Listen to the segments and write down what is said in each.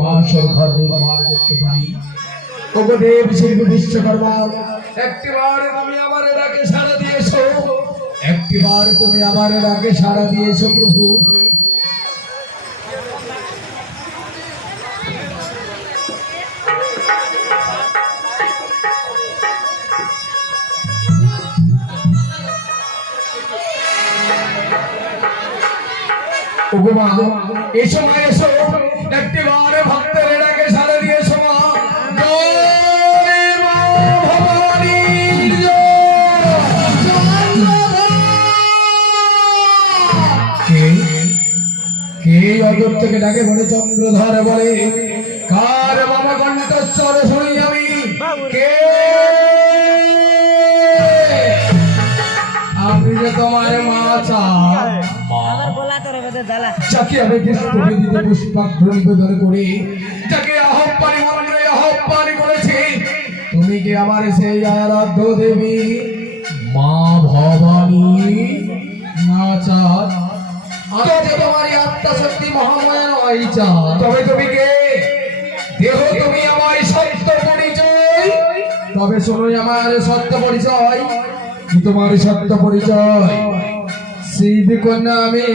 বাসর ঘর নির্মাণ করতে পারি। ওগো দেব শিল্পী বিশ্বকর্মা, একটিবার তুমি আমার ডাকে সাড়া দিয়েছো, একটিবার তুমি আমার ডাকে সাড়া দিয়েছো প্রভু। ওগো মা, এসো মা এসো, একটিবার ভক্তের ডাকে সাড়া দিয়েছো মা। জয় মা ভবানীর জয়। কে অগর থেকে ডাকে বলে চন্দ্রধর বলে, কার মামা কণ্ঠস্বর শুনি আমি, কে? আমি যে তোমার মা যাকে আমি দিতে পুষ্পাগ্রহ করে যাকে আহ্বান করেছি, তুমি কি আমার সেই আরাধ্য দেবী মা ভবানী না চাঁদ? আমি তোমার আত্মা শক্তি মহামায়া নয় চাঁদ, তবে তুমি কে? দেহ তুমি আমার সত্য পরিচয়, তবে শোনো আমার সত্য পরিচয়। কি তোমার সত্য পরিচয়? শিব কন্যা আমি,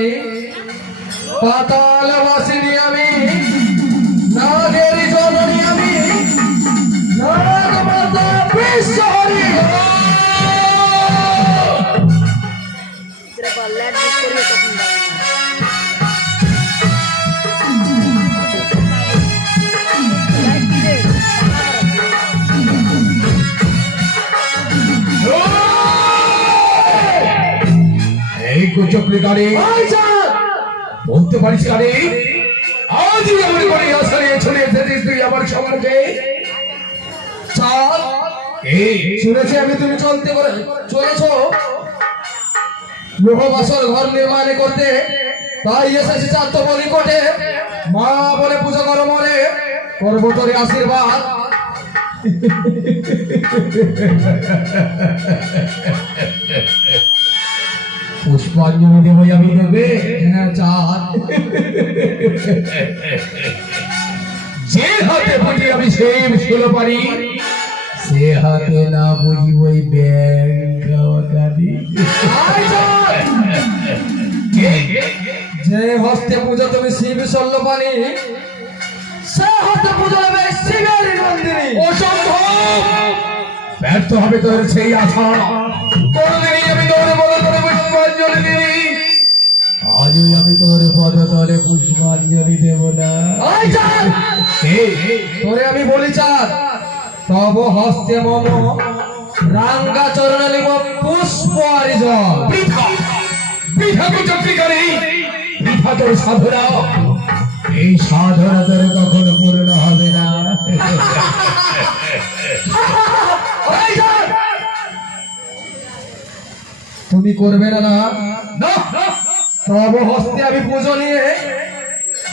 পাতাল বাসিনী আমি, নাগের জননী আমি, নাগমাতা বিশ্বহরি। এই কুচক্রি গাড়ি বলতে পারিস গাড়ি, আজই আমার ঘরে আসারিয়ে চলে এসেছিস তুই আমার সমাজে। শুনেছি আমি তুমি চলেছ লোহবাসর ঘর নির্মাণ করতে, তাই এসেছি চাঁদ বলি কোটে। মা বলে পূজা করো মনে, করবো তোর আশীর্বাদ। পুষ্পাঞ্জলি দেবো আমি, দেবে চাঁদ। যে হাতে বুঝি আমি সেই ছিল পারি, সে হাতে না বুঝি ওই ব্যাংক। যে হস্তে পূজা তুমি শিব শল্য পানি, সে হাতে পূজা নেবে শিবের নন্দিনী। অসম্ভব, ব্যর্থ হবে তোর সেই আশা। কোনদিনই আমি দৌড়ে বলে তোর পুষ্পাঞ্জলি দিই, আজও আমি তোর পদতলে পুষ্পাঞ্জলি দেব না। তোরে আমি বলি চাঁদ, তব হস্তে মম রাঙ্গা চরণে লিব পুষ্প আরিজন। বৃথা কুচক্রীকারী, বৃথা তোর সাধনা, এই সাধনা তোর কখনো পূর্ণ হবে না। তুমি করবে না? না, তব হস্তে আমি পুজো নিয়ে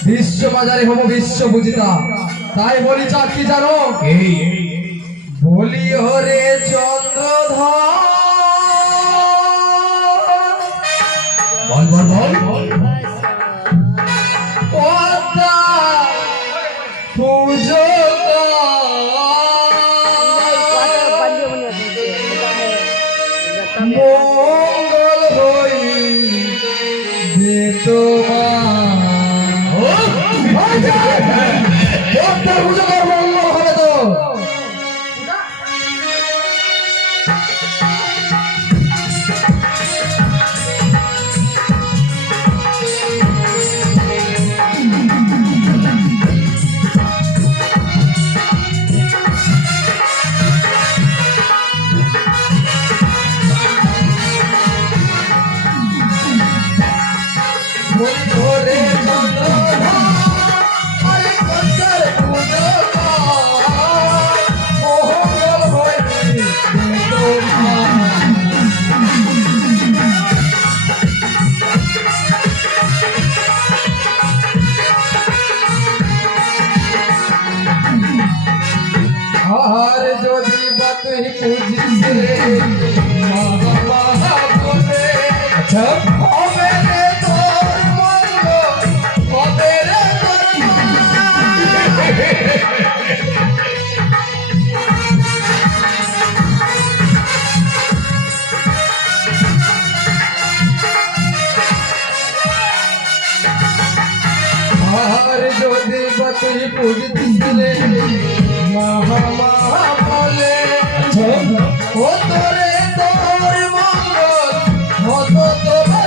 বিশ্ব বাজারে হবো বিশ্ব পূজিতা। তাই বলি চাঁদ কি জানো, বলি হরে চন্দ্রধর, বল বল বল, পুজো মঙ্গল হই দে তোমার পুজো কর, মঙ্গল হবে তো। আর যদি বাতুই বুঝিছে মহা বলে, আচ্ছা হবে রে তোর মঙ্গল, হবে রে তোর মঙ্গল। তুই বুঝতিলে মহা মহা বলে ও তোরে তোর মঙ্গল মতো তোমার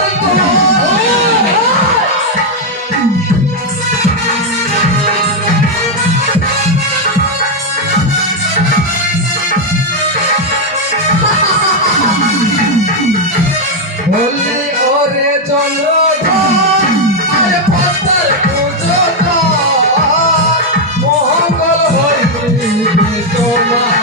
বললে ওরে চন্দ্রধর আরে পাতার পুজো মঙ্গল হইবে তোমার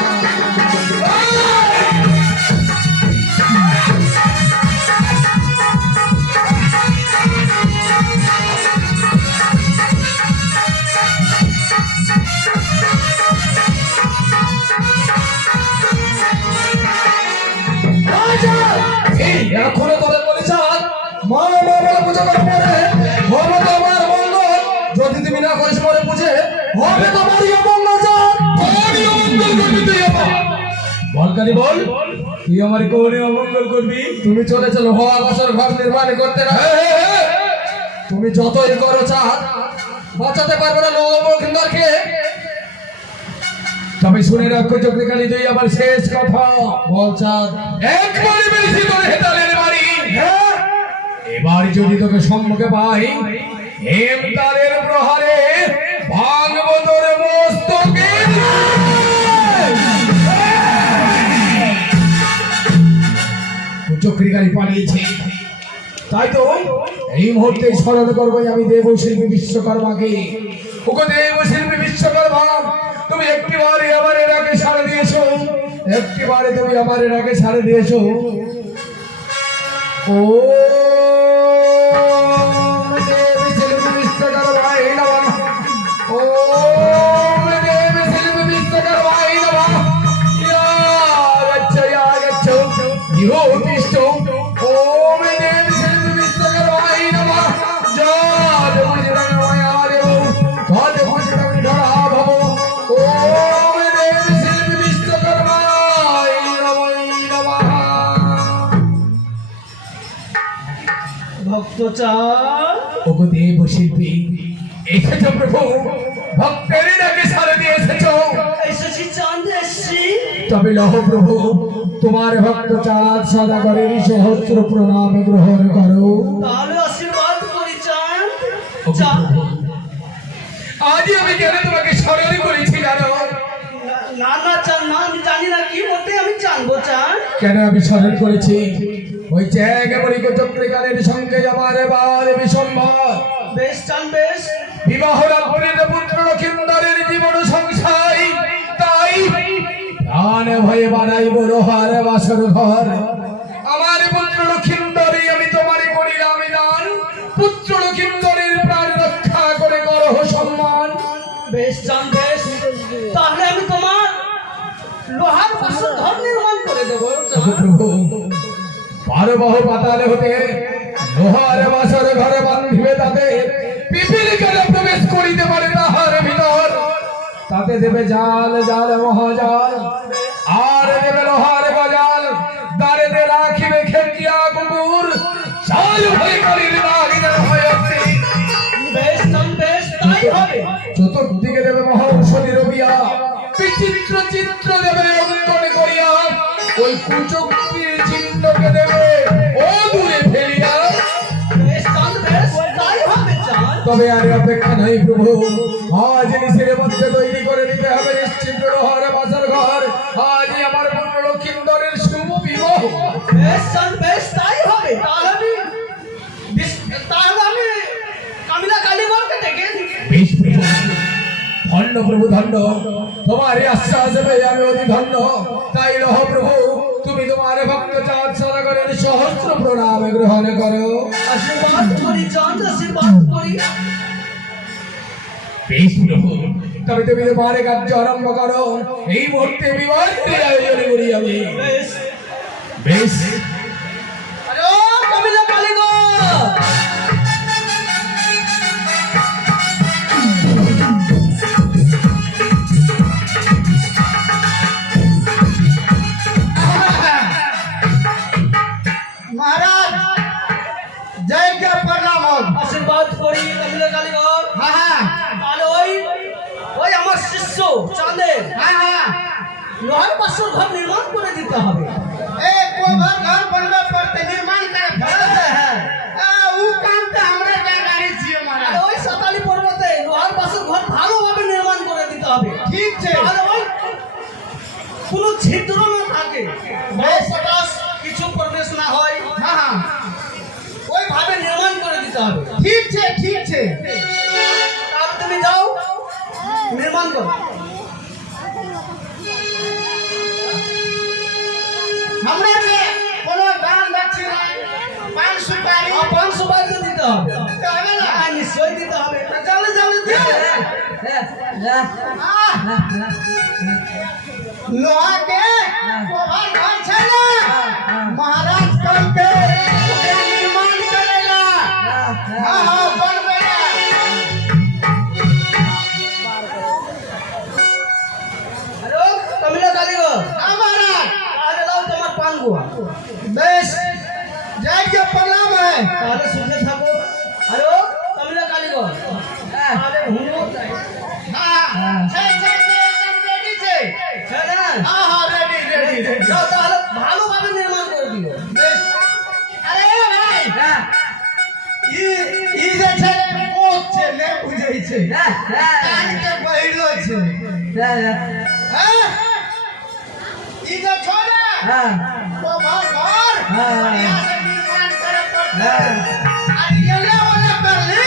এখনো তোদের বলেছ মা বাবা পূজা করে পরে হবে তোমার মঙ্গল যদি তুমি না করিস পরে পুজে হবে তোমারই অমঙ্গল তোমারই অমঙ্গল করবি তুই আমার বলকানি বল তুই আমার কোনে অমঙ্গল করবি তুমি চলে চলো হওয়া বছর ঘর নির্মাণ করতে না তুমি যতই করো চাঁদ বাঁচাতে পারবে না লৌকিন্দরকে তবে শুনে রাখো চক্রিকালী তুই আমার শেষ কথা বল চাঁদ একবারে বেশি করে হেতালের বাড়ি এবার যদি তোকে সম্মুখে পাই হেমতালের প্রহারে ভাঙবো তোর মস্তকে চক্রিকালী পালিয়েছে তাই তো এই মুহূর্তে স্মরণ করবো আমি দেবশিল্পী বিশ্বকর্মাকে ওকে দেবশিল্পী বিশ্বকর্মা তুমি একটিবারে আমার এর আগে ছাড়ে দিয়েছো একটিবারে তুমি আমার এর আগে ছাড়ে দিয়েছো ও দেবশিল্পী বিশ্বকর্মায় নমঃ ও দেবশিল্পী বিশ্বকর্মায় নমঃ ইয়া গচ্ছ ইহো তিষ্ঠ ওম দেবশিল্পী বিশ্বকর্মায় নমঃ জয় বজরঙ্গময় দেব ধর বজরঙ্গ ধরা ভব ওম দেবশিল্পী বিশ্বকর্মায় নমঃ ভক্ত চাঁদ ওগো দেবশিল্পী এসেছো প্রভু ভক্তের ডাকে সাড়া দিয়ে এসেছো এসেছি চাঁদ এসছি তবে লহ প্রভু তোমার ভক্ত চাঁদ সদাগরের সহস্র প্রণাম গ্রহণ করো তাহলে আশীর্বাদ করি চাঁদ ওগো চাঁদ প্রভু, আজই আমি কেন তোমাকে স্মরণ করেছি জানো না না চাঁদ না আমি জানি না কি বলতে আমি জানবো চাঁদ কেন আমি স্মরণ করেছি ওই চ্যাগমণিক চক্রিকালের সঙ্গে আমার এবার বিসম্বাদ বেশ চাঁদ বেশ বিবাহ রাত্রিতে পুত্র লক্ষিন্দরের জীবন সংসাই তাই প্রাণ ভয়ে বানাইব লোহার বাসর ঘর আমার পুত্র লক্ষিন্দরী আমি তোমারই করিলাম দান পুত্র লক্ষিন্দরের প্রাণ রক্ষা করে করহ সম্মান বেশ চাঁদ বেশ তাহলে আমি তোমার লোহার বাসর ঘর নির্মাণ করে দেবো চাঁদ। প্রভু পারবহ পাতালে হতে লোহার বাসর ঘরে বান্ধিবে তাতে পিপিল কেন প্রবেশ করিতে পারে তাহার ভিতর তাতে দেবে জাল জাল মহাজাল আর দেবে লোহার গজাল দ্বারেতে রাখিবে খেকিয়া কুকুর চাল ভয় করির লাগিদের ভয়ত্রী বেশ চাঁদ বেশ তাই হবে চতুর্দিকে দেবে মহৌষধি রবিয়া বিচিত্র চিত্র দেবে অঙ্কন করিয়া ওই কুচক্রির চিহ্নকে দেবে ও দূরে ফেলিয়া বেশ চাঁদ বেশ তাই হবে চাঁদ তবে আর অপেক্ষা নাই প্রভু আজ নিজের মধ্যে তৈরি করে দিতে হবে নিশ্চিত লোহার বাসার ঘর আজই আমার পুত্র লক্ষিন্দরের শুভ বিবাহ বেশ চাঁদ বেশ তাই হবে তাহলে আমি কামিলা কালীগড়কে ডেকে বেশ প্রভু ধন্য প্রভু ধন্য তোমার এই আশ্বাস পেয়ে আমি অতি ধন্য তাই লহ প্রভু তুমি তোমার ভক্ত চাঁদ সদাগরের সহস্র প্রণাম গ্রহণ করো আশীর্বাদ করি চাঁদ আশীর্বাদ করি বেশ প্রভু তবে তুমি তোমার কার্য আরম্ভ করো এই মুহূর্তে বিবাহের আয়োজন করি আমি বেশ বেশ আরে ও কামিলা কালীগড় महाराज जय के प्रणाम हो आशीर्वाद करी कमला कालीगढ़ हाँ हाँ তাহলে ওই চালের हाँ লোহার বাসর ঘর নির্মাণ করে দিতে হবে। एक कोभर घर बनबे पड़ते निर्माण करे হ্যাঁ, ऊ काम तो हमरा जानकारी छिए আর महाराज ওই সাতালি পর্বতে লোহার বাসর ঘর ভালোভাবে নির্মাণ করে দিতে হবে। ठीक छे তাহলে ওই কোনো ছিদ্র না থাকে, বাতাস কিছু প্রবেশ না হয়, हाँ हाँ ওইভাবে নির্মাণ করে দিতে হবে। ठीक छे আর তুমি যাও নির্মাণ করো। हमरा के कोनो दान दक्षिणा पान सुपारी পান সুপারি তো দিতে হবে। कहबे ना হ্যাঁ, নিশ্চয়ই দিতে হবে। जल्दी जल्दी दे लोहा के कोभर घर छे ना महाराज काम के ओकरा निर्माण करेला हाँ हाँ बनबेला আরে ও কমলা কালীগো, हाँ महाराज আরে লাও তোমার পান গুয়া। बेश जय के प्रणाम है তাহলে শুনে থাকো। আরে ও কমলা কালীগো, আরে হুনো যাই। हाँ छे एकदम रेडी छे হ্যাঁ না? हाँ हाँ रेडी যাও তাহলে ভালোভাবে নির্মাণ করে দিও। बेश अरे भाई হ্যাঁ ई जे छे कोक छे ने बुझै छे कान के बहिरो छे हैं ई जे छोरा कोभर घर बढ़िया से निर्माण करे पड़ते आ येले वाला कर ले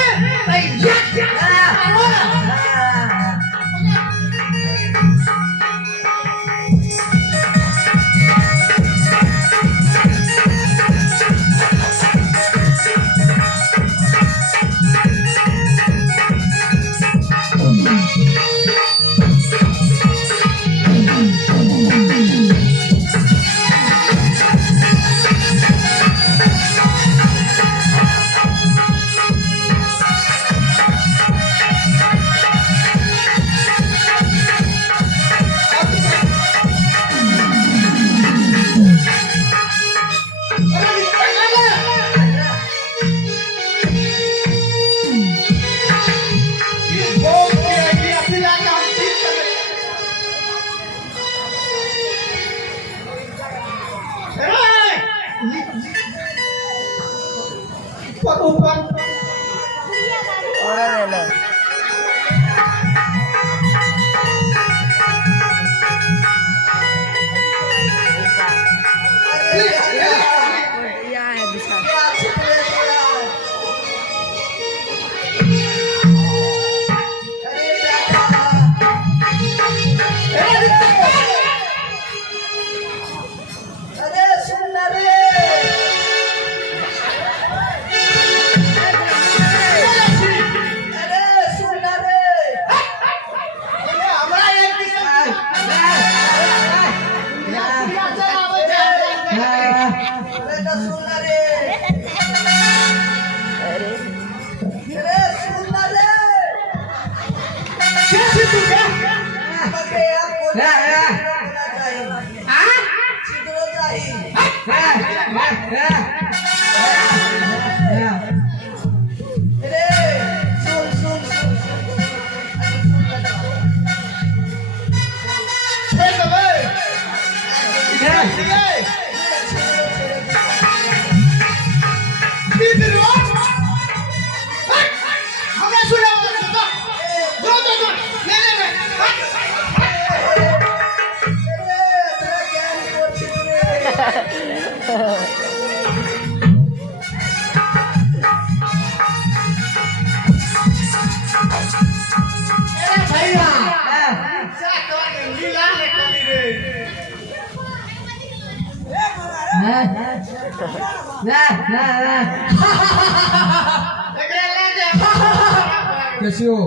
कैसे हो?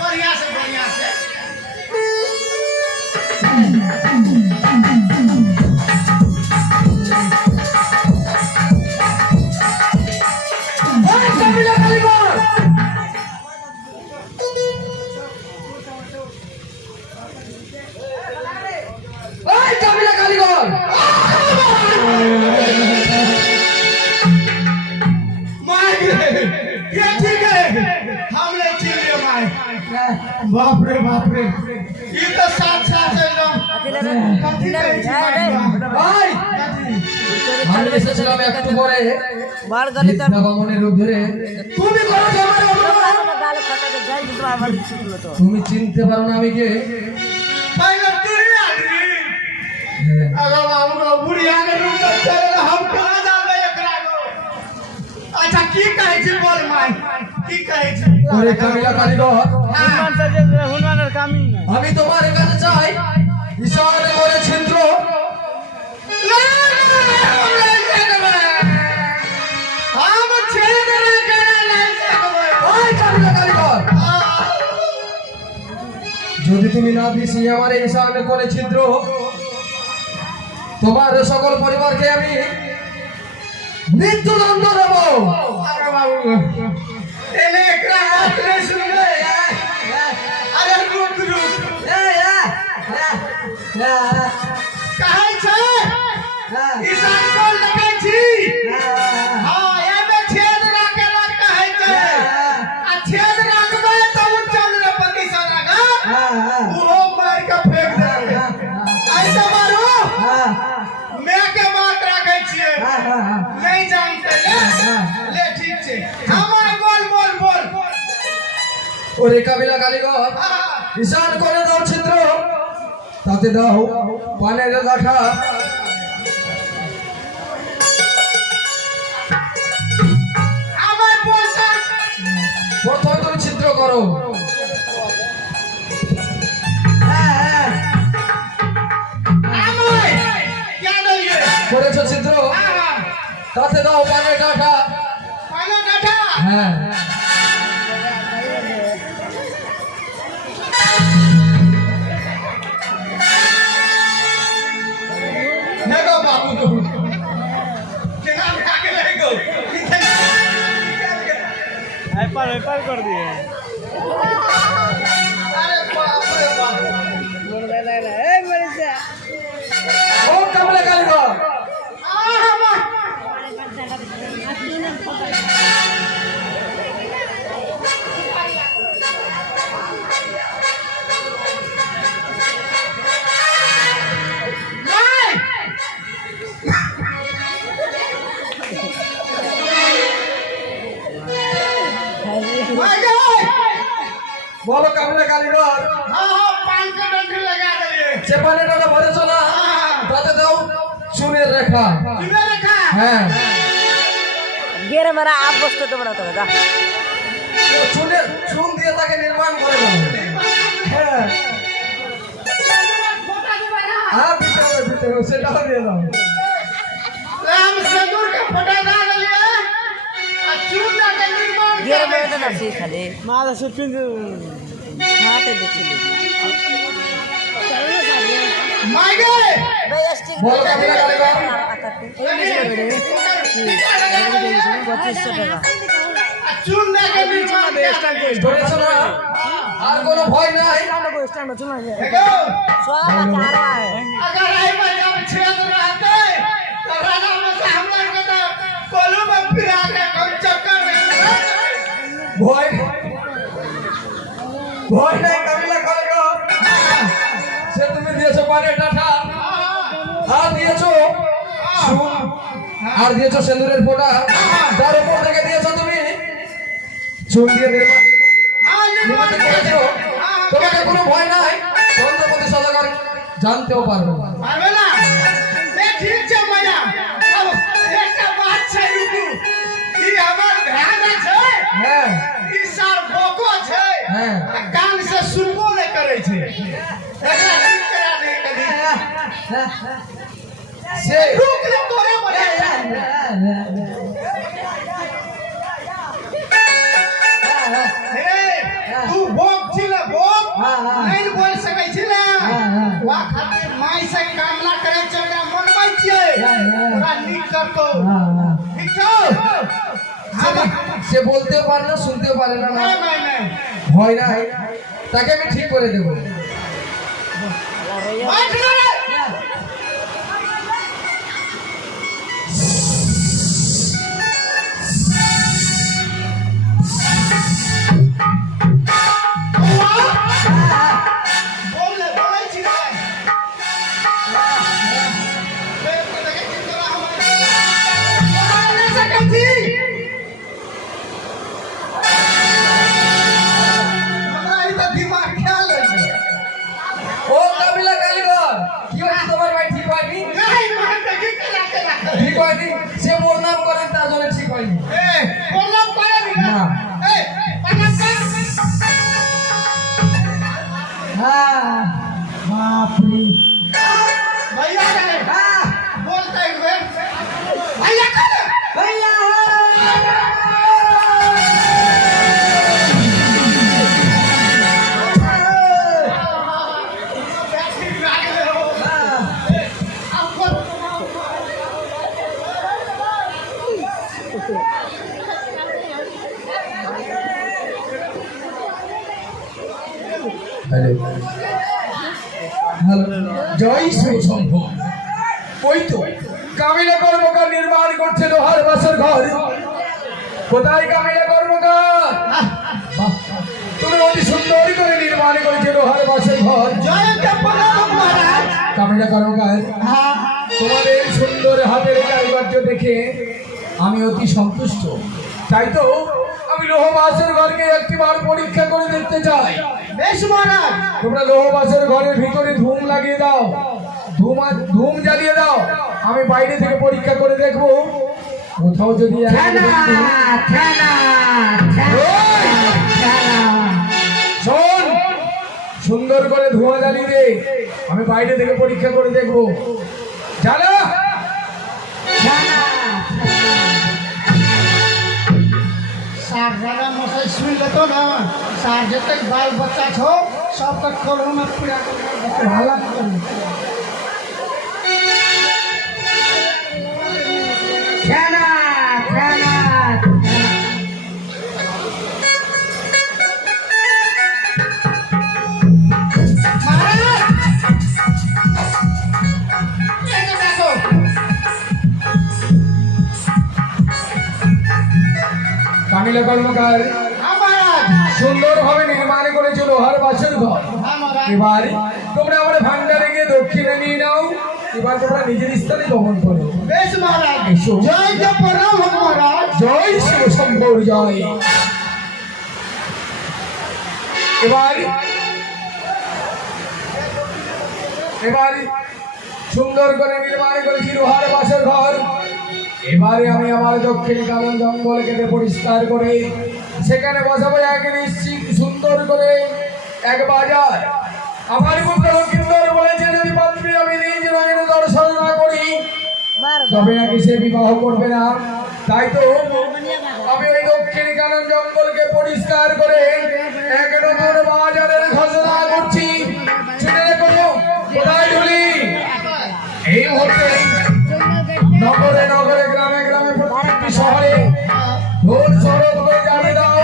बढ़िया से बाप रे ई तो साथ साथ एकदम कथी कहै छी ভাই আমি এসেছিলাম একটু পরে বার গলি তো বিদ্যা বামনের রূপ ধরে তুমি করো যে আমার অপমান। গাল ফাটাতে যাই কিন্তু আমার শুনলো তো তুমি চিনতে পারো না আমি কে? पहले तू ही आली अगर हमको बुढ़िया के रूम में चले हम कहां जाबे एकरा को अच्छा की कहै छी बोल माय की कहै छी ওরে কামিলা কারিগর হনুমান সাজে হনুমানের কামই না আমি তোমার কাছে চাই ঈশ্বরে করে ছিদ্র हम छेद रे करे ले सकबे ওই কামিলা কারিগর যদি তুমি না দিছি আমার এই সামনে করে ছিদ্র তোমার সকল পরিবারকে আমি মৃত্যুদণ্ড দেব। अरे बाबू एने एकरा बात रे सुनबे अरे रुक कहै छै ईशान को लगै छी हां एमे छेद राखे ला कहै छै आ छेद राखबे त उ चल रे पतिसा रागा वो मार के फेंक दे ऐसा मारो मैं के बात राखै छियै नहीं जानते ले ठीक छै हमार बोल ওরে কাবিলা কারিগর ঈশান করে দাও ছিদ্র তাতে দাও পানের গাঁঠা আমার বলতা প্রথমে তুমি ছিদ্র করো। আমার কেন ইয়ে করেছো ছিদ্র তাতে দাও পানের গাঁঠা। পানা কাটা হ্যাঁ देखो बाबू तो केना भागे लगो हाइपर कर दिए अरे बाप रे बाप ए मेरे से ও কাবিলা কারিগর বলো কাবিলা কারিগর हां पान का डंडी लगा दिए যে পানেটা ভরেছো না তাতে দাও চুনের রেখা। तूने रखा হ্যাঁ गेर मेरा आप बसते तो बना तो दा ও চুন দিয়ে তাকে নির্মাণ করে দাও। হ্যাঁ फोटा दिबा ना আর দিতে হবে সেটাও দিয়ে দাও। राम सिंदूर का फोटा डाल लिए आ चून के निर्माण गेर कर मेरा तो नसी खाली मादा सुपिन हाथे देखिले मांगे बेस्टिंग বলো কাবিলা কারিগর 2500 টাকা चून के निर्माण ধরেছো না আর কোনো ভয় নাই। स्टैंड चुना है देखो स्वागत चाह रहा है अगर आई महीना में छेद रहते तो राजा में से हम लोग को तो कोलू में फिरा के कोई चक्कर नहीं ভয় ভয় নাই কাবিলা কারিগর সে তুমি দিয়েছো পানের ডাঁঠা আর দিয়েছো চুন আর দিয়েছো সিঁদুরের ফোঁটা তার উপর থেকে দিয়েছো তুমি চুন দিয়ে নির্মাণ हाँ নির্মাণ করেছো। তোমাকে কোনো ভয় নাই চন্দ্রপতি সদাগর জানতেও পারবে না। पारवे ना ये ठीक है मैया अब एक बात छै रुकू ई हमर ध्यान छै হ্যাঁ ई सार बोको छै হ্যাঁ आ कान से सुनबो नहीं करे छै एकरा ठीक करा दे कभी সে रुक रे तोरे मैया तू बोक छिले बोक नहीं बोल सकै छिले वा खातिर माई से कामना करे चले मनबै छियै ओरा नीक करतो ठीक छौ সে বলতেও পারে না শুনতেও পারে না না नहीं ভয় নাই তাকে আমি ঠিক করে দেবো। बैठ रे হ্যালো হ্যালো, জয় শ্রী শম্ভ। ওই তো কামিলা কর্মকার নির্মাণ করছে লোহার বাসর ঘর। কোথায় কামিলা কর্মকার? বাহ, তুমি অতি সুন্দর করে নির্মাণ করেছে লোহার বাসর ঘর। জয়কে প্রণাম মহারাজ। কামিলা কর্মকার, হ্যাঁ, তোমাদের সুন্দর হাতের কারুকার্য দেখে আমি অতি সন্তুষ্ট। তাই তো আমি লোহবাসের ঘরকে একটিবার পরীক্ষা করে দেখতে চাই। বেশ মহারাজ। তোমরা লোহবাসের ঘরের ভিতরে ধূম লাগিয়ে দাও, ধূম জ্বালিয়ে দাও। আমি বাইরে থেকে পরীক্ষা করে দেখবো কোথাও যদি শোন, সুন্দর করে ধোঁয়া জ্বালিয়ে দে। আমি বাইরে থেকে পরীক্ষা করে দেখবো। জ্বালা। सारा मसाई सुन लेतो ना सार जते बाल बच्चा छो सबका खोलो में पूरा कर हालत कर खाना खाना কামিলা কর্মকার সুন্দর ভাবে নির্মাণ করেছে লোহার বাসর ঘর। এবার তোমরা আমার ভান্ডারে গিয়ে দক্ষিণে নিয়ে নাও। এবার তোমরা নিজের স্থানে গমন করো। बेस महाराज এসো। जय के प्रणाम महाराज। জয় শিব শম্ভর জয়। এবার এবার সুন্দর করে নির্মাণ করেছি লোহার বাসর ঘর। এবারে আমি আমার দক্ষিণ কানন জঙ্গল কেটে পরিষ্কার করে সেখানে বসাবো এক নিশ্চিত সুন্দর করে এক বাজার। আমার পুত্র লক্ষিন্দর বলেছে যদি পাত্রী আমি নিজ নয়নে দর্শন না করি তবে নাকি সে বিবাহ করবে না। তাই তো আমি ওই দক্ষিণ কানন জঙ্গলকে পরিষ্কার করে এক নতুন বাজারের ঘোষণা করছি। শুনে রেখো, কোথায় ঢুলি এই মুহূর্তে নগরে নগরে গ্রামে গ্রামে প্রত্যেকটি শহরে ঢোল শরৎ করে জানিয়ে দাও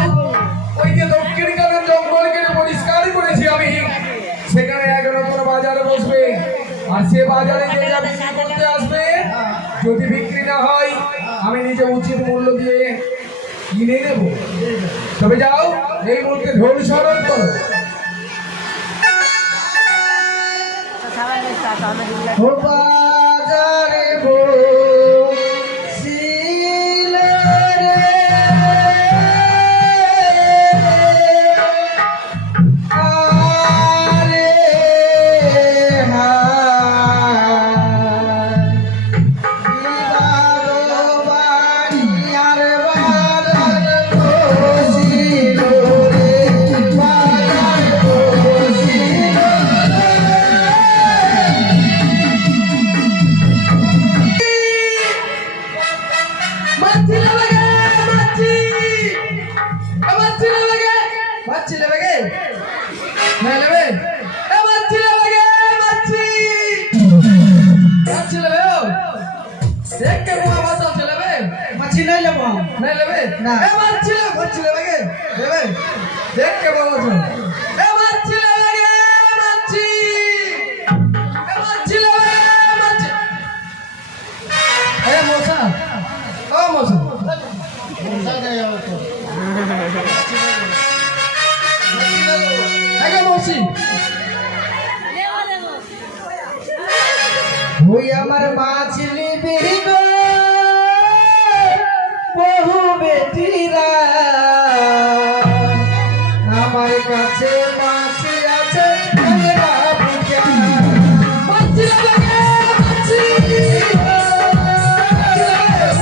ওই যে দক্ষিণ কানন জঙ্গলকে পরিষ্কার করেছি আমি, সেখানে এক নতুন বাজার বসবে। আর সে বাজারে যে যা বিক্রি করতে আসবে যদি বিক্রি না হয় আমি নিজে উচিত মূল্য দিয়ে কিনে নেব। তবে যাও এই মুহূর্তে ঢোল শরৎ করো। বাজারে বসিল রে আরে বাড়ি আর বাজার বসিল রে বাজার বসিল মাছি লাগে মাছি মাছি লাগে মাছি লাগে না লাগে এ মাছি লাগে মাছি মাছি লাগে দেখ কে বুয়া বাতা চলবে মাছি নাই লেবো নাই লেবে না এ মাছি লাগে দেবে দেখ কে বুয়া বাতা এ মাছি লাগে মাছি এ মাছি লাগে মাছি এ মোসা ও মোসা মোসা দে যাও তো আগে মোসি ওই আমার মাছলি বিহীন বহু বেটিরা আমার কাছে মাছ আছে মেরা বুঝা মাছি লাগে মাছি আমার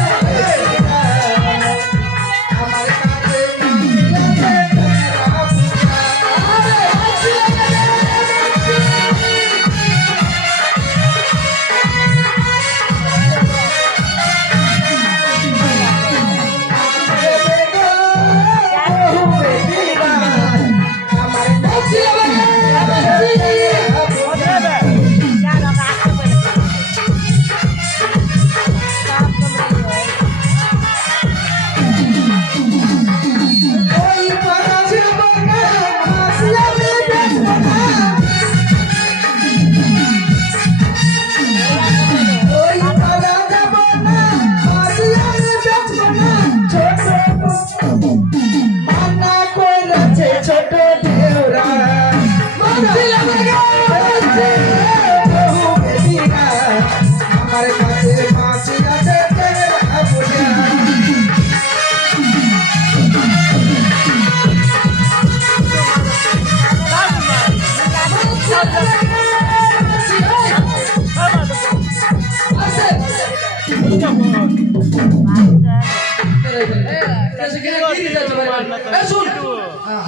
কাছে মাছ আছে মেরা বুঝা আরে মাছি লাগে মাছি কাছে ছোট ঢেউরা আমার কাছে মাছ আছে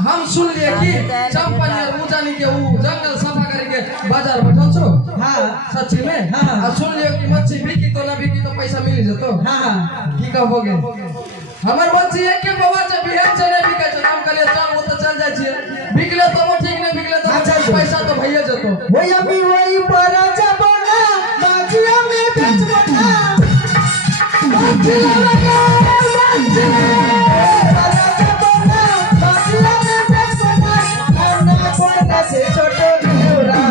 हम सुन लिए कि चंपन और मुजानी के वो जंगल सफा करके बाजार में चल छो हाँ सच्ची में हाँ। और सुन लियो कि मच्छी बिकी तो ना बिकी तो पैसा मिल जतो हाँ की कहोगे हमर मच्छी एक के बवा से बिहार चले बिका छ नाम कले चल वो तो चल जाय छिए बिकले तो वो ठीक नहीं बिकले तो पैसा तो भैया जतो वही अभी वही पर जबना बाजिया में बेचबना बाजी लगा बाजी से छोटो ढेउरा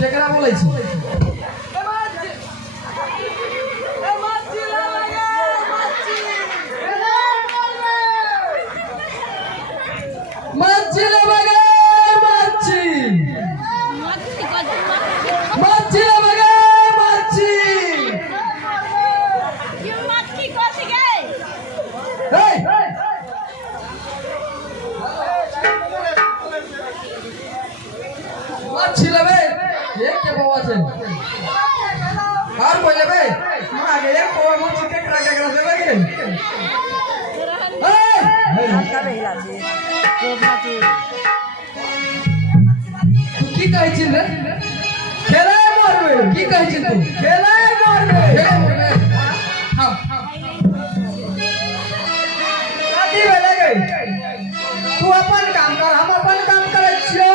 केकरा बोलै छी मच्छी लगे मच्छी मच्छी लगे मच्छी मच्छी लगे एक के बाबा से और कोई लेबे आगे एक को मच्छी केकरा केकरा देबे के तू की कहै छी रे खेले मरबे की कहै छी तू खेले मरबे हम शादी भेले गई तू अपन काम कर हम अपन काम करै छियो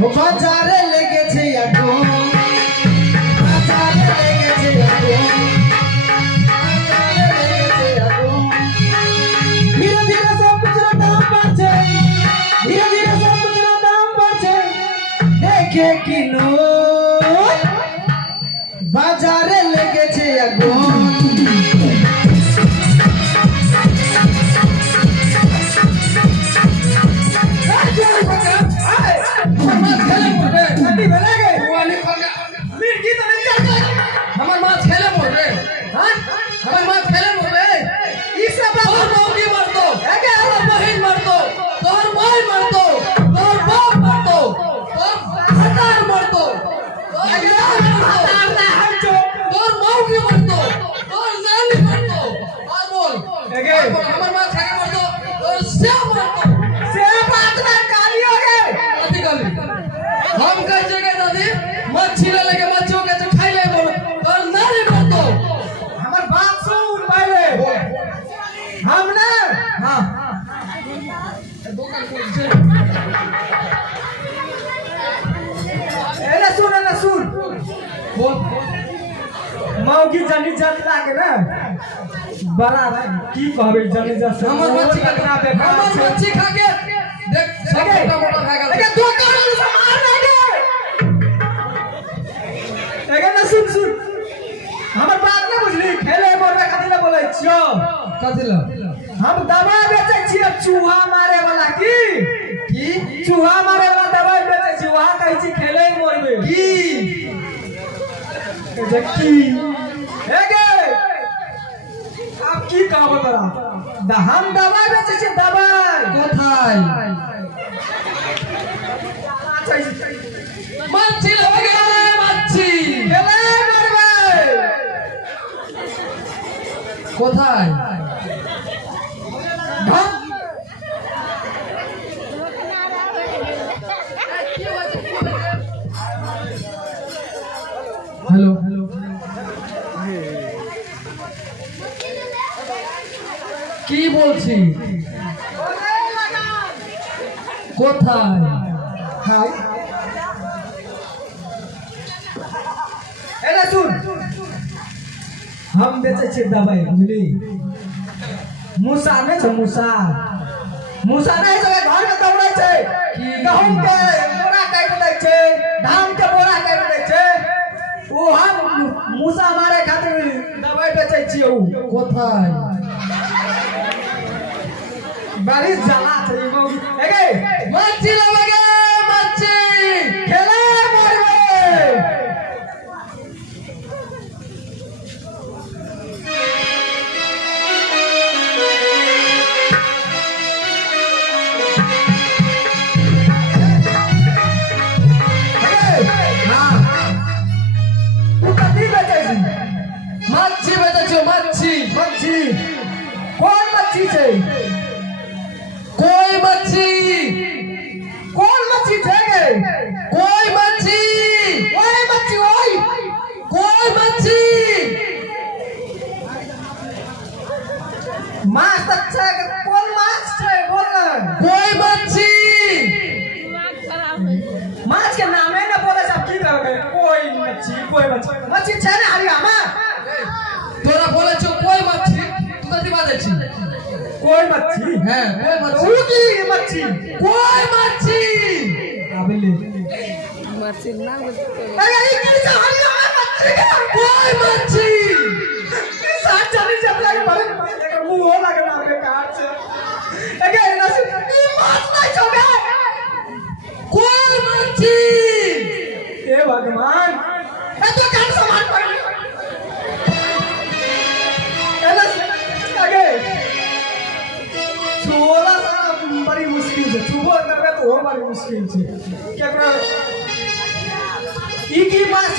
वो बाजारे लेके छे याको बाजारे लेके छे याको बाजारे लेके छे याको धीरे धीरे सब कुछ दाम बढ़े धीरे धीरे सब कुछ दाम बढ़े देखे किनो बाजारे लेके छे याको हम कह जगह दादी मच्छी ले लेके मच्छियों के खाई ले बोल और ना रे मरतो हमर बात सुन पहले हम ना हां एला सुन बोल मौगी जनी जात लागे ना बड़ा की कहबे जनी जात हमर मच्छी खा के देख सब मोटा मोटा खाएगा एके दुकान से मार लागे एके ना सुन हमर बात ना बुझली खेले मोरबे खातिर बोलै छियो कथिला हम दवा बेचै छियै चूहा मारे वाला की चूहा मारे वाला दवाई बेचै छी वहां कहै छी खेले मोरबे की जक्की हेगे आप की कहबो तोरा हम दवाई बेचै छी दवाई कोथाय মাছি লাগে মাছি খেলে মারবে কোথায় ঢং। হ্যালো কি বলছি কোথায় হাই এরা শুন हम बेचे छे दवाई बुझली मूसा ने छ मूसा मूसा ने सब घर में दौड़े छे कि गहूम के बोरा काट दै छे धान के बोरा काट दै छे ओ हम मूसा मारे खातिर दवाई बेचे छी उ কোথায় बारिश जाला छे मौगी एगे মাছি লাগে মাছি खेले मरबे মাছি বেঁচেছো মাছি मच्छी कौन मच्छी छे কই মাছি कौन मच्छी छे गे কই মাছি ओए मच्छी ओए কই মাছি माछ तक छे कौन माछ छे बोल ना কই মাছি माछ के नाम है ना बोले सब की करबे कोई मच्छी मच्छी छे ना हरियाणा তোরা বলেছো কই মাছি তুই তো বাজেছি कोई मच्छी হ্যাঁ কই মাছি उ की मच्छी কই মাছি आबेले মাছের নাম अरे ये की से हरियाणा मच्छी কই মাছি की साथ चली जब लगे बड़े मुंह हो लगे ना के काट से एगे ना से ई माछ नहीं छोड़े কই মাছি हे भगवान ए तो कान सामान पर एला आगे छोला सा बड़ी मुश्किल से छुबो करबे तो और बड़ी मुश्किल से केकरा ई की माछ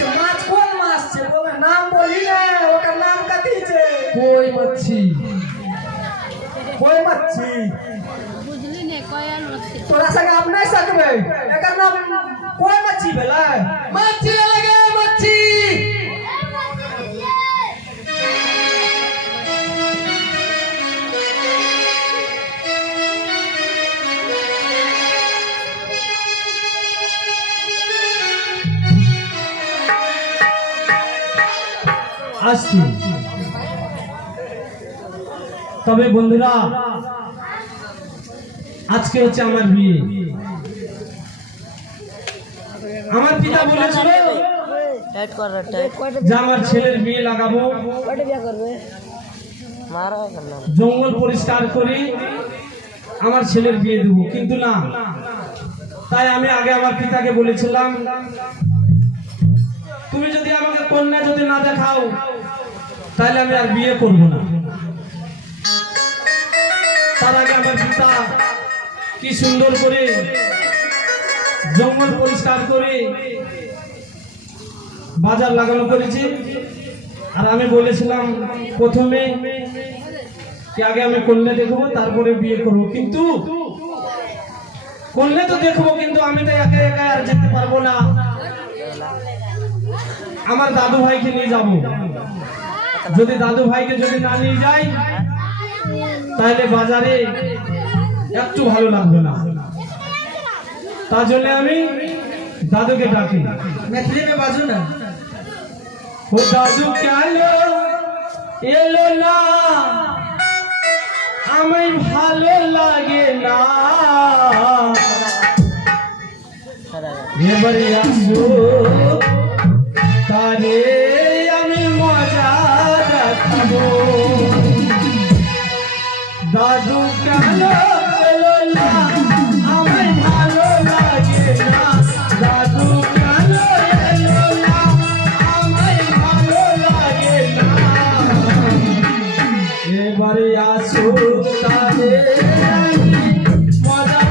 कौन माछ छे बोले नाम बोली ना ओकर नाम कथि छे কই মাছি कोई मच्छी बुझली ने कोयल मच्छी तोरा संग आप नहीं सकबे एकर नाम कोई मच्छी भेलै মাছি লাগে মাছি আসছি তবে বন্ধুরা আজকে হচ্ছে আমার বিয়ে আমার পিতা বলেছিল টাইট কর টাইট যে আমার ছেলের বিয়ে লাগাবো কয়টা বিয়া করবে মারা করলাম জঙ্গল পরিষ্কার করি আমার ছেলের বিয়ে দেব কিন্তু না তাই আমি আগে আমার পিতাকে বলেছিলাম তুমি যদি আমাকে কন্যা যদি না দেখাও তাহলে আমি আর বিয়ে করব না তার আগে আমার পিতা কি সুন্দর করে জঙ্গল পরিষ্কার করে বাজার লাগানো করেছি আর আমি বলেছিলাম প্রথমে কি আগে আমি কন্যা দেখবো তারপরে বিয়ে করবো কিন্তু কন্যা তো দেখবো কিন্তু আমি তো একা একা আর যেতে পারবো না আমার দাদু ভাইকে নিয়ে যাব যদি দাদু ভাইকে যদি না নিয়ে যাই তাহলে বাজারে একটু ভালো লাগবে না তার জন্য আমি দাদুকে ডাকি मैथिली में बाजू ना ও দাদু কেন এলো না আমি ভালো লাগে না এবারে আসো তারে আমি মজা রাখবো দাদু কেন এলো না আমি ভালো লাগে না দাদু কেন এলো না আমি ভালো লাগে না এবারে আসো তারে আমি মজা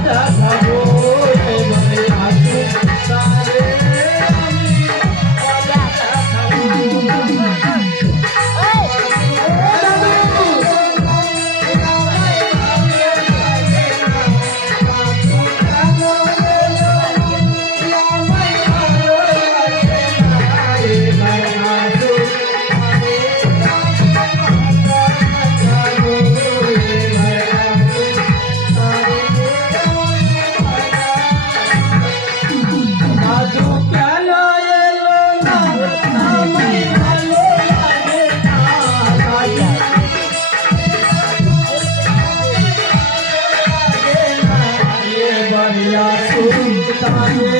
তারে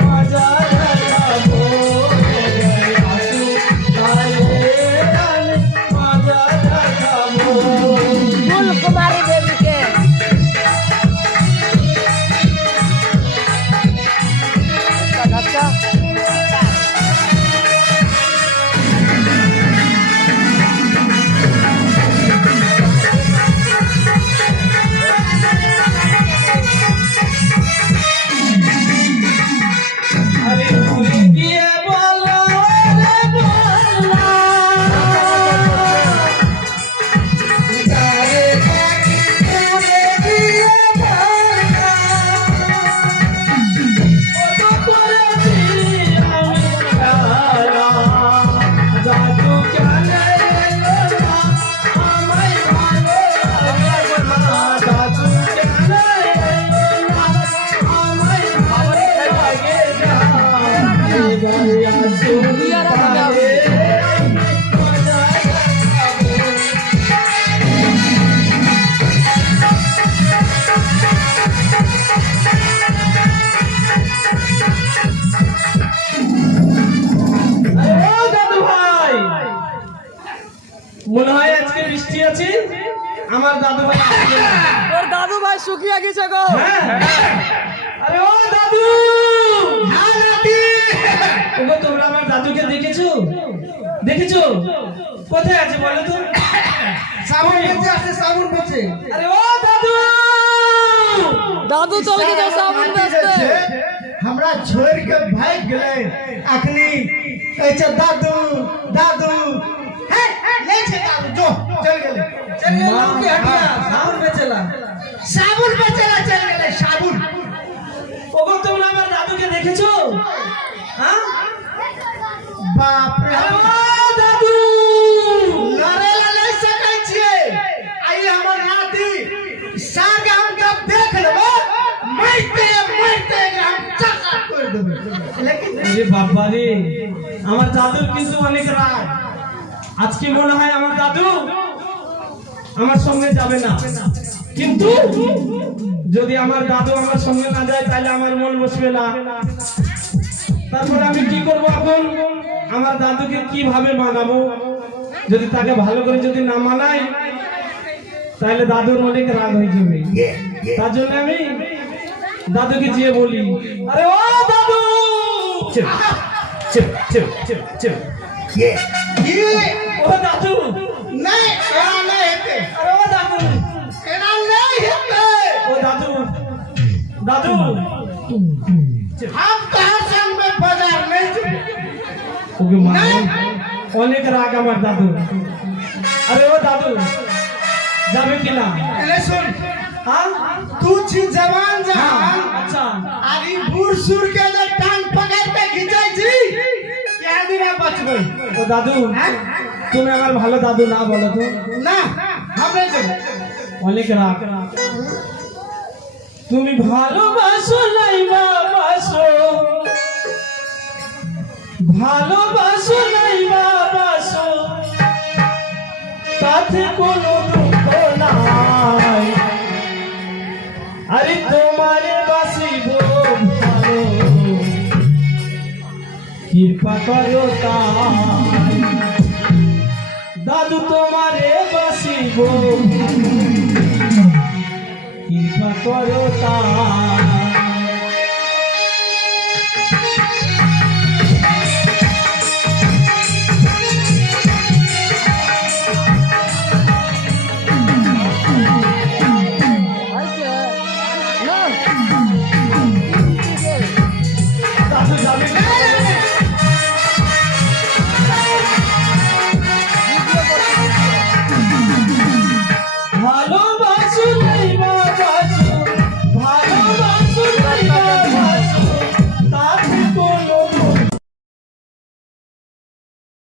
মজা দেখাবো আসু তারে মজা দেখাবো फूल कुमारी देवी के अच्छा আরে ভুলে গিয়ে বলো রে বলা তারে ভুলে গিয়ে বলা কত করেছি আমি খেলা জাদু কেন এলো না আমায় ভালো লাগে না জাদু কেন এলো না আমায় ভালো লাগে না এবারে আসুন তারে মজা দেখাবো আরে ও দাদু ভাই মনে হয় আজকে বৃষ্টি আছে আমার দাদু ভাই আসবে না। তোর দাদু ভাই শুকিয়ে গেছে গো হ্যাঁ, আরে ও দাদু হ্যাঁ নাতি ওগো তোমরা আমার দাদুকে দেখেছো দেখেছো কোথায় আছে বলো তো সাবুন বেঁচে আছে সাবুন বেঁচে আরে ও দাদু दादू चल गए साबुन बेचते हमरा छोड़ के भाग गए अखनी कहै छै दादू दादू हे ले छै दादू जो चल गेले माँ के हटिया साबुन बेचेला साबुन बेचेला चल गेले साबुन ওগো তোমরা আমার দাদুকে দেখেছো হ্যাঁ बाप रे আরে ও দাদু लड़ेला नहीं सकै छियै आई हमर नाती साग हम जब देख लेबो मरते मरते हम चका कर देबे लेकिन আরে বাবা রে আমার দাদুর কিন্তু অনেক রাগ আজকে মনে হয় আমার দাদু আমার সঙ্গে যাবে না কিন্তু যদি আমার দাদু আমার সঙ্গে না যায় তাহলে আমার মন বসবে না তারপর আমি কি করব এখন আমার দাদুকে কিভাবে মানাবো যদি তাকে ভালো করে যদি না মানাই তাহলে দাদুর অনেক রাগ হয়ে যাবে তার জন্য আমি দাদুকে গিয়ে বলি আরে ও দাদু চুপ চুপ চুপ চুপ চুপ ये ও দাদু नहीं एना नहीं हेते আরে ও দাদু एना नहीं हेते ও দাদু দাদু हम कहां से हम बाजार नहीं चुके ওকে মানে অনেক রাগ আমার দাদু আরে ও দাদু যাবে কিনা ले सुन হ্যাঁ तू छी जवान जहान আচ্ছা अरे बूढ़ सुर के जो टांग पकड़ के खिंचाई छी क्या दिन बचबै ও দাদু তুমি আমার ভালো দাদু না বলো তো ना हम नहीं चले অনেক রাগ তুমি ভালোবাসো নাই বাবাসো ভালোবাসো নাই বাবাসো তাতে কোনো দুঃখ নাই আরে তোমারে বাসিব ভালো কৃপা করো তাই দাদু তোমারে বাসিব কৃপা করো তাই